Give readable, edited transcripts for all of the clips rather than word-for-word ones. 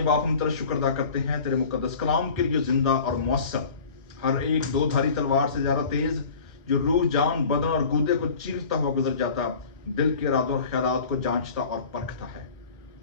इलाही बाप, हम तेरा शुक्र अदा करते हैं तेरे मुकद्दस कलाम के लिए, जिंदा और मौसर, हर एक दो धारी तलवार से ज्यादा तेज, जो रूह जान बदन और गूदे को चीरता हुआ गुजर जाता, दिल के इरादों और ख्यालात को जांचता और परखता है।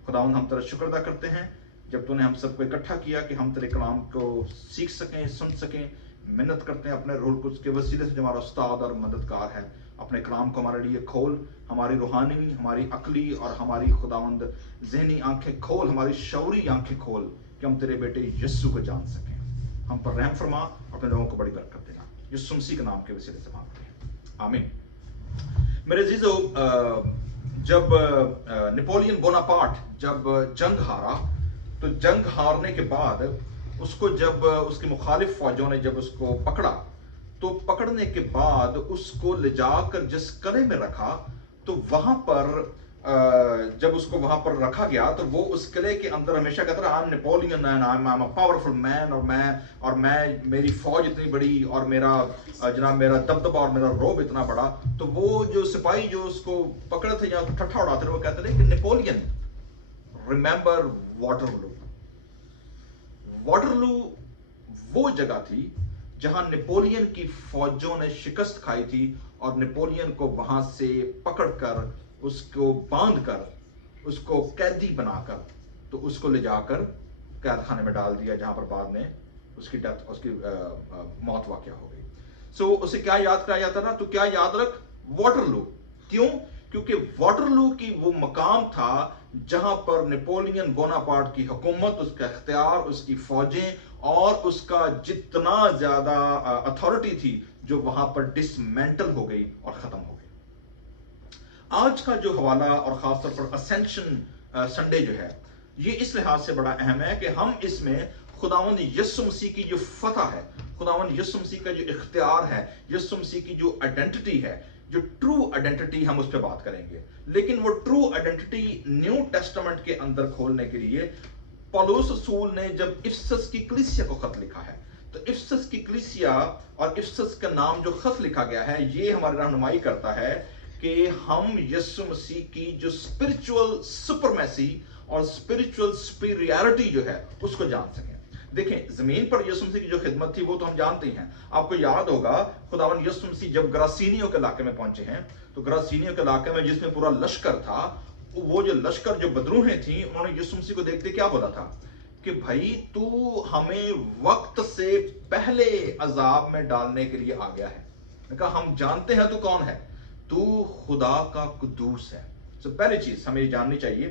खुदावंद हम तेरा शुक्र अदा करते हैं जब तूने हम सबको इकट्ठा किया कि हम तेरे कलाम को सीख सकें, सुन सकें। मिन्नत करते हैं अपने रूह कुद्स के वसीले से जो हमारा उस्ताद और मददगार है, अपने कलाम को हमारे लिए खोल, हमारी रूहानी, हमारी अकली और हमारी खुदावंद ज़हनी आंखें खोल, हमारी शऊरी आंखें खोल कि हम तेरे बेटे यीशु को जान सकें। हम पर रहम फरमा, अपने लोगों को बड़ी बरकत देना, यीशु मसीह के नाम के वसीले से मांगते हैं, आमीन। मेरे अजीजों, जब नेपोलियन बोनापार्ट जब जंग हारा, तो जंग हारने के बाद उसको जब उसकी मुखालिफ फौजों ने जब उसको पकड़ा, तो पकड़ने के बाद उसको ले जाकर जिस किले में रखा, तो वहां पर जब उसको वहां पर रखा गया, तो वो उस किले के अंदर हमेशा कहता रहा, I am Napoleon and I am a powerful man, और मैं मेरी फौज इतनी बड़ी और मेरा जनाब मेरा दबदबा और मेरा रोब इतना बड़ा। तो वो जो सिपाही जो उसको पकड़े थे या ठट्ठा उड़ाते थे, वो कहते थे कि नेपोलियन, रिमेंबर वाटरलू। वाटरलू वो जगह थी जहां नेपोलियन की फौजों ने शिकस्त खाई थी, और नेपोलियन को वहां से पकड़कर, उसको बांधकर, उसको कैदी बनाकर, तो उसको ले जाकर कैद खाने में डाल दिया, जहां पर बाद में उसकी डेथ, उसकी मौत वाक़या हो गई। सो उसे क्या याद कराया जाता था? तो क्या याद रख, वाटरलू। क्यों? क्योंकि वाटरलू की वो मकाम था जहां पर नेपोलियन बोनापार्ट की हुकूमत, उसका इख्तियार, उसकी फौजें और उसका जितना ज्यादा अथॉरिटी थी, जो वहां पर डिसमेंटल हो गई और खत्म हो गई। आज का जो हवाला और खासतौर पर असेंशन संडे जो है, ये इस लिहाज से बड़ा अहम है कि हम इसमें खुदावंद यीशु मसीह की जो फतह है, खुदावंद यीशु मसीह का जो इख्तियार है, यीशु मसीह की जो आइडेंटिटी है, जो ट्रू आइडेंटिटी, हम उस पर बात करेंगे। लेकिन वो ट्रू आइडेंटिटी न्यू टेस्टामेंट के अंदर खोलने के लिए पौलुस रसूल ने जब इफिसस की कलीसिया को खत लिखा है, तो इफिसस की कलीसिया और इफिसस का नाम जो खत लिखा गया है, ये हमारी रहनुमाई करता है कि हम यीशु मसीह की जो स्पिरिचुअल सुपरमेसी और स्पिरिचुअल सुपीरियरिटी जो है, उसको जान सकें। देखें, जमीन पर यीशु मसीह की जो खिदमत थी वो तो हम जानते हैं। आपको याद होगा, खुदावंद यीशु मसीह जब ग्रासीनियों के इलाके में पहुंचे हैं, तो ग्रासीनियों के इलाके में जिसमें पूरा लश्कर था, वो जो लश्कर जो बदरूहें थी, उन्होंने यीशु मसीह को देखते क्या बोला था कि भाई तू हमें वक्त से पहले अजाब में डालने के लिए आ गया है। मैंने कहा हम जानते हैं तू कौन है, तू खुदा का कुद्दूस है। तो पहली चीज हमें ये जाननी चाहिए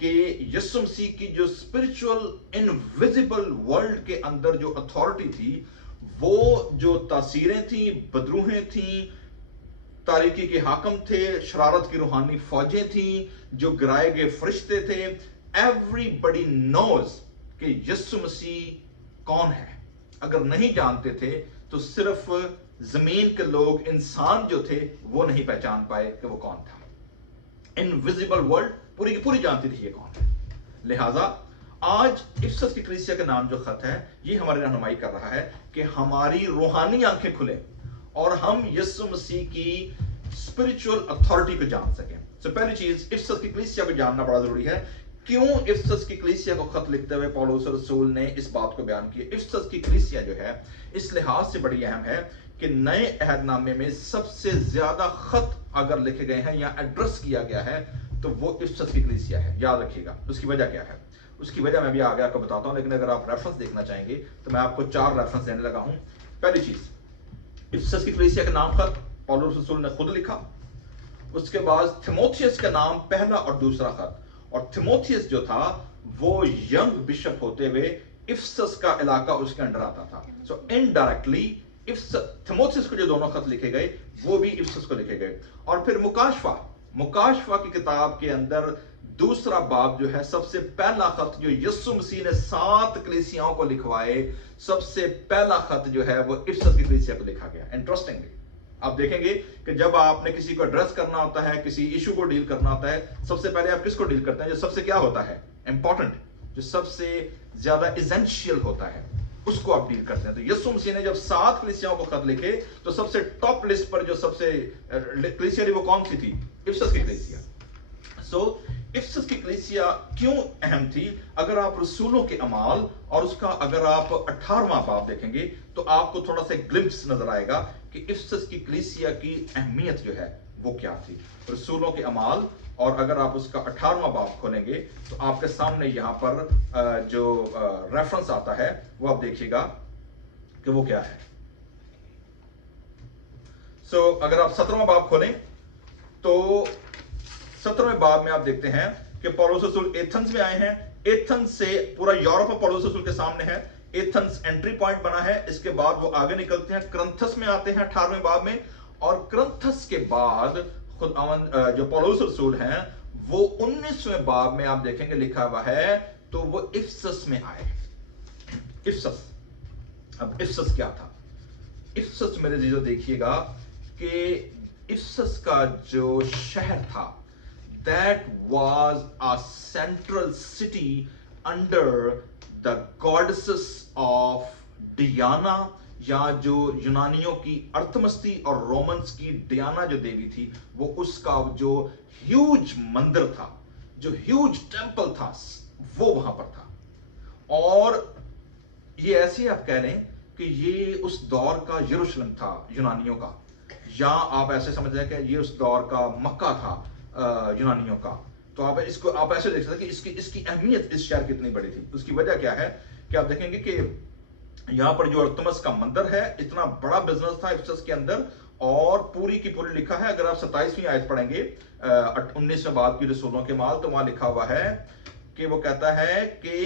कि यीशु मसीह की जो स्पिरिचुअल इनविजिबल वर्ल्ड के अंदर जो अथॉरिटी थी, वो जो तासीरें थी, बदरूहें थी, तारीकी के हाकम थे, शरारत की रूहानी फौजें थी, जो गिराए गए फरिश्ते थे, एवरीबडी नोज कि यीशु मसीह कौन है। अगर नहीं जानते थे तो सिर्फ जमीन के लोग, इंसान जो थे, वो नहीं पहचान पाए कि वो कौन था। इनविजिबल वर्ल्ड पूरी की पूरी जानती थी ये कौन है। लिहाजा आज इफिसस की कलीसिया का नाम जो खत है, ये हमारी रहनुमाई कर रहा है कि हमारी रूहानी आंखें खुले और हम यीशु मसीह की स्पिरिचुअल अथॉरिटी को जान सकें। तो पहली चीज, इफिसस की कलीसिया को जानना बड़ा जरूरी है। क्यों इफिसस की कलीसिया को खत लिखते हुए पौलुस रसूल ने इस बात को बयान किया? इफिसस की कलीसिया जो है इस लिहाज से बड़ी अहम है कि नए अहदनामे में सबसे ज्यादा खत अगर लिखे गए हैं या एड्रेस किया गया है, तो वो इफिसस की कलीसिया है। याद रखिएगा। उसकी वजह क्या है? उसकी वजह मैं भी आगे आपको बताता हूं, लेकिन अगर आप रेफरेंस देखना चाहेंगे तो मैं आपको 4 रेफरेंस देने लगा हूं। पहली चीज, इफिसस की कलीसिया का नाम खत पौलुस रसूल ने खुद लिखा। उसके बाद थिमोथियस का नाम पहला और दूसरा खत, और थिमोथियस जो था वो यंग बिशप होते हुए इफिसस का इलाका उसके अंडर आता था। सो इनडायरेक्टली थिमोथियस को जो दोनों खत लिखे गए, वो भी इफिसस को लिखे गए। और फिर मुकाशफा की किताब के अंदर दूसरा बाब जो है, सबसे पहला खत जो यीशु मसीह ने 7 कलीसियाओं को लिखवाए, सबसे पहला खत जो है वो इफिसस की कलीसिया को लिखा गया। इंटरेस्टिंगली आप देखेंगे कि जब आपने किसी को एड्रेस करना होता है, किसी इशू को डील करना होता है, सबसे पहले आप किसको डील करते हैं? जो सबसे क्या होता है इंपॉर्टेंट, जो सबसे ज्यादा एसेंशियल होता है, उसको आप डील करते हैं। तो यीशु मसीह ने जब 7 कलीसियाओं को खत लिखे, तो सबसे टॉप लिस्ट पर जो सबसे कलीसिया थी वो कौन सी थी? इफिसस की कलीसिया। सो इफिसस की कलीसिया क्यों अहम थी? अगर आप रसूलों के अमाल और उसका अगर आप 18वां बाब देखेंगे तो आपको थोड़ा सा ग्लिम्प्स नजर आएगा कि इफिसस की कलीसिया की अहमियत जो है वो क्या थी। रसूलों के अमाल, और अगर आप उसका 18वां बाब खोलेंगे तो आपके सामने यहां पर जो रेफरेंस आता है वो आप देखिएगा कि वो क्या है। अगर आप 17वां बाब खोलें तो 17वें बाब में आप देखते हैं कि पौलुस रसूल एथेंस में आए हैं। एथेंस से पूरा यूरोप पौलुस रसूल के सामने है। एथेंस एंट्री पॉइंट बना है। इसके बाद वो आगे निकलते हैं, क्रंथस में आते हैं 18वें बाब में, और क्रंथस के बाद खुद जो पौलुस रसूल हैं वो 19वें बाब में आप देखेंगे लिखा हुआ है, तो वो इफिसस में आए। इफिसस, अब इफिसस क्या था? इफिसस मेरे जीजो देखिएगा कि इफिसस का जो शहर था, that was a central city under the goddesses of Diana, या जो यूनानियों की अर्थमस थी और रोमन्स की डियाना जो देवी थी, वो उसका जो ह्यूज मंदिर था, जो ह्यूज टेंपल था, वो वहां पर था। और ये ऐसे आप कह लें कि ये उस दौर का यरूशलेम था यूनानियों का, या आप ऐसे समझ रहे हैं कि ये उस दौर का मक्का था यूनानियों का। तो आप इसको आप ऐसे देख सकते हैं कि इसकी अहमियत इस शहर कितनी बड़ी थी। उसकी वजह क्या है कि आप देखेंगे कि यहां पर जो अर्थमस का मंदिर है, इतना बड़ा बिजनेस था इफिसस के अंदर, और पूरी की पूरी लिखा है। अगर आप 27वीं आयत पढ़ेंगे 19वें बाब की रसूलों के माल, तो वहां लिखा हुआ है कि वो कहता है कि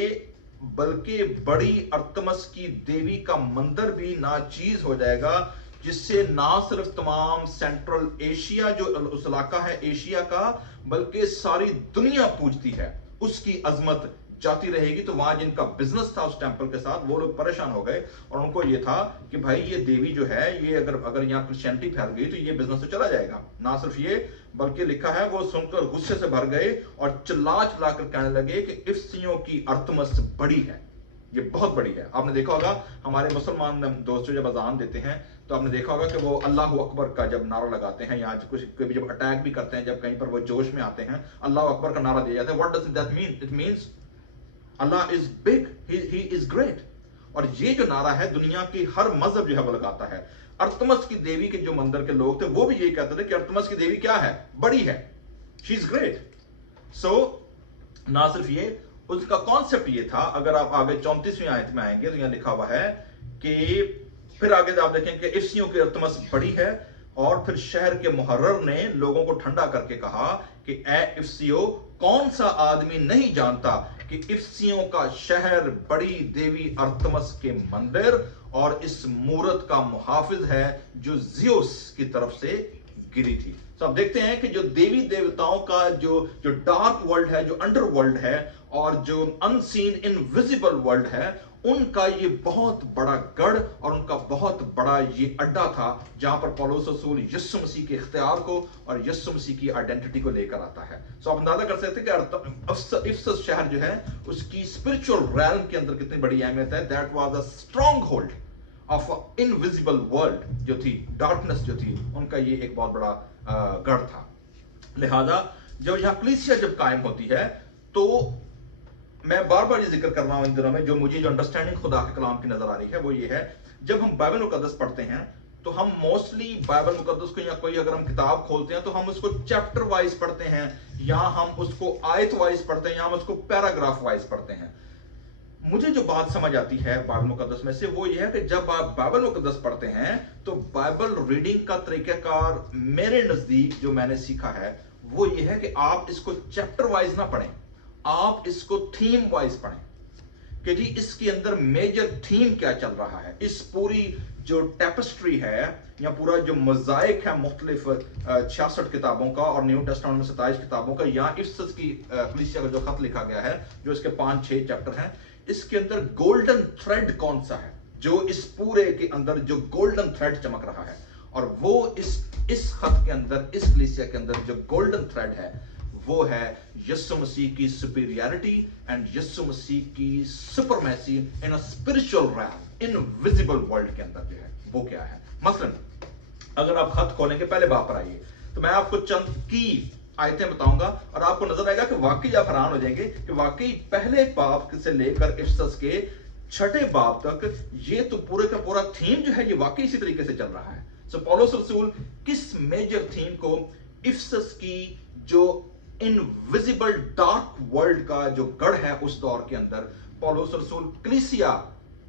बल्कि बड़ी अर्थमस की देवी का मंदिर भी नाचीज हो जाएगा, जिससे ना सिर्फ तमाम सेंट्रल एशिया जो उस इलाका है एशिया का, बल्कि सारी दुनिया पूजती है। उसकी अजमत जाती रहेगी। तो वहां जिनका बिजनेस था उस टेंपल के साथ, वो लोग परेशान हो गए, और उनको ये था कि भाई ये देवी जो है, ये अगर यहाँ क्रिश्चियनिटी फैल गई तो ये बिजनेस तो चला जाएगा। ना सिर्फ ये, बल्कि लिखा है वो सुनकर गुस्से से भर गए और चिल्ला चिल्ला कर कहने लगे कि इफिसियों की अर्थमस बड़ी है, ये बहुत बड़ी है। आपने देखा होगा हमारे मुसलमान दोस्त जब अजान देते हैं तो आपने देखा होगा कि वो अल्लाह अकबर का जब नारा लगाते हैं, या कुछ कभी जब अटैक भी करते हैं, जब कहीं पर वो जोश में आते हैं, अल्लाह अकबर का नारा दिया जाता है। What does that mean? It means Allah is big, he is great. और ये जो नारा है दुनिया की हर मजहब जो है वो लगाता है। अर्थमस की देवी के जो मंदिर के लोग थे वो भी यही कहते थे कि अर्थमस की देवी क्या है? बड़ी है, शी इज ग्रेट। सो ना सिर्फ ये, उसका कॉन्सेप्ट ये था। अगर आप आगे 34वीं आयत में आएंगे तो यहां लिखा हुआ है कि फिर आगे आप देखें कि इफिसियों की अर्थमस बड़ी है, और फिर शहर के मुहर्रर ने लोगों को ठंडा करके कहा कि ए इफिसियों, कौन सा आदमी नहीं जानता कि इफिसियों का शहर बड़ी देवी अर्थमस के मंदिर और इस मूरत का मुहाफिज है जो जियोस की तरफ से गिरी थी। तो आप देखते हैं कि जो देवी देवताओं का जो डार्क वर्ल्ड है, जो अंडर वर्ल्ड है, और जो अनसीन इनविजिबल वर्ल्ड है, उनका ये बहुत बड़ा गढ़ और उनका बहुत बड़ा ये अड्डा था, जहां पर पौलुस रसूल यीशु मसीह के इख्तियार को और यीशु मसीह की आइडेंटिटी को लेकर आता है। सो आप अंदाजा कर सकते हैं कि इफिसस शहर जो है उसकी स्पिरिचुअल रैल्म के अंदर कितनी बड़ी अहमियत है। That was a strong hold of invisible world जो थी, डार्कनेस जो थी, उनका ये एक बहुत बड़ा गढ़ था। लिहाजा जब यहां कलीसिया जब कायम होती है, तो मैं बार बार ये जिक्र कर रहा हूं इन दिनों में, जो मुझे जो अंडरस्टैंडिंग खुदा के कलाम की नजर आ रही है वो ये है, जब हम बाइबल मुकद्दस पढ़ते हैं तो हम मोस्टली बाइबल मुकद्दस को, या कोई अगर हम किताब खोलते हैं तो हम उसको चैप्टर वाइज पढ़ते हैं, या हम उसको आयत वाइज पढ़ते हैं, या हम उसको पैराग्राफ वाइज पढ़ते हैं। मुझे जो बात समझ आती है बाइबल मुकद्दस में से वो ये है कि जब आप बाइबल मुकद्दस पढ़ते हैं तो बाइबल रीडिंग का तरीकाकार मेरे नजदीक जो मैंने सीखा है वो ये है कि आप इसको चैप्टर वाइज ना पढ़ें, आप इसको थीम वाइज पढ़ें कि जी इसके अंदर मेजर थीम क्या चल रहा है। इस पूरी जो टेपेस्ट्री है या पूरा जो मोज़ाइक है मुख्तलिफ 66 किताबों का और न्यू टेस्टामेंट में 27 किताबों का, यहाँ इफिसस की कलीसिया का जो खत लिखा गया है जो इसके 5-6 चैप्टर हैं, इसके अंदर गोल्डन थ्रेड कौन सा है जो इस पूरे के अंदर जो गोल्डन थ्रेड चमक रहा है, और वो इस खत के अंदर, इस कलीसिया के अंदर जो गोल्डन थ्रेड है वो है यीशु मसीह की सुपीरियरिटी एंड यीशु मसीह की supremacy in a spiritual RAM, invisible world के अंदर जो है वो क्या है। मसलन अगर आप खत खोलेंगे, पहले बात पर आइए, तो मैं आपको चंद की आयतें बताऊंगा और आपको नजर आएगा कि वाकई आप हैरान हो जाएंगे कि वाकई पहले बाब से लेकर इफसस के छठे बाब तक ये तो पूरे का पूरा थीम जो है ये वाकई इसी तरीके से चल रहा है। सो पौलुस रसूल किस मेजर थीम को, इफसस की जो इनविजिबल डार्क वर्ल्ड का जो गढ़ है उस दौर के अंदर, पौलुस रसूल कलीसिया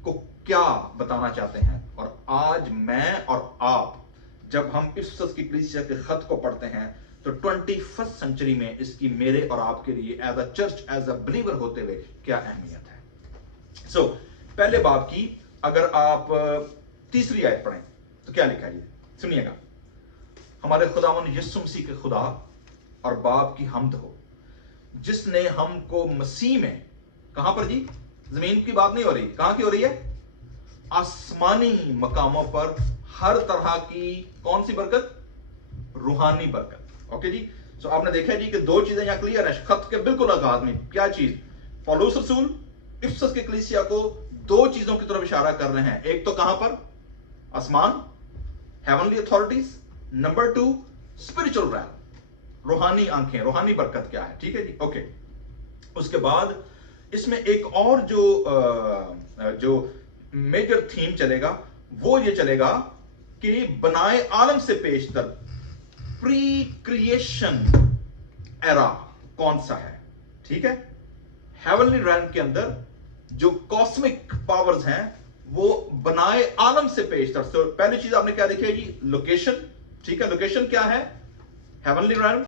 को क्या बताना चाहते हैं। और आज मैं और आप जब हम इफसस की कलीसिया के खत को पढ़ते हैं तो 21st सेंचुरी में इसकी मेरे और आपके लिए as a church, as a believer होते हुए क्या अहमियत है। सो पहले बाब की अगर आप तीसरी आयत पढ़ें तो क्या लिखा है, सुनिएगा। हमारे खुदावन यीशु मसीह के खुदा और बाप की हमद हो जिसने हमको मसीह में, कहां पर जी, जमीन की बात नहीं हो रही, कहां की हो रही है, आसमानी मकामों पर हर तरह की कौन सी बरकत, रूहानी बरकत। ओके जी। सो आपने देखा जी कि दो चीजें यहां क्लियर है खत के बिल्कुल आगाज में। क्या चीज, पौलुस रसूल इफसस के कलीसिया को दो चीजों की तरफ इशारा कर रहे हैं। एक तो कहां पर, आसमान, heavenly authorities. Number 2 spiritual RAM, रूहानी आंखें, रूहानी बरकत क्या है। ठीक है जी, ओके। उसके बाद इसमें एक और जो मेजर थीम चलेगा वो ये चलेगा कि बनाए आलम से पेशतर प्री क्रिएशन एरा कौन सा है। ठीक है, हेवनली रैम के अंदर जो कॉस्मिक पावर्स हैं वो बनाए आलम से पेशतर। तो पहली चीज आपने क्या देखी है जी, लोकेशन। ठीक है, लोकेशन क्या है, हेवनली रैम।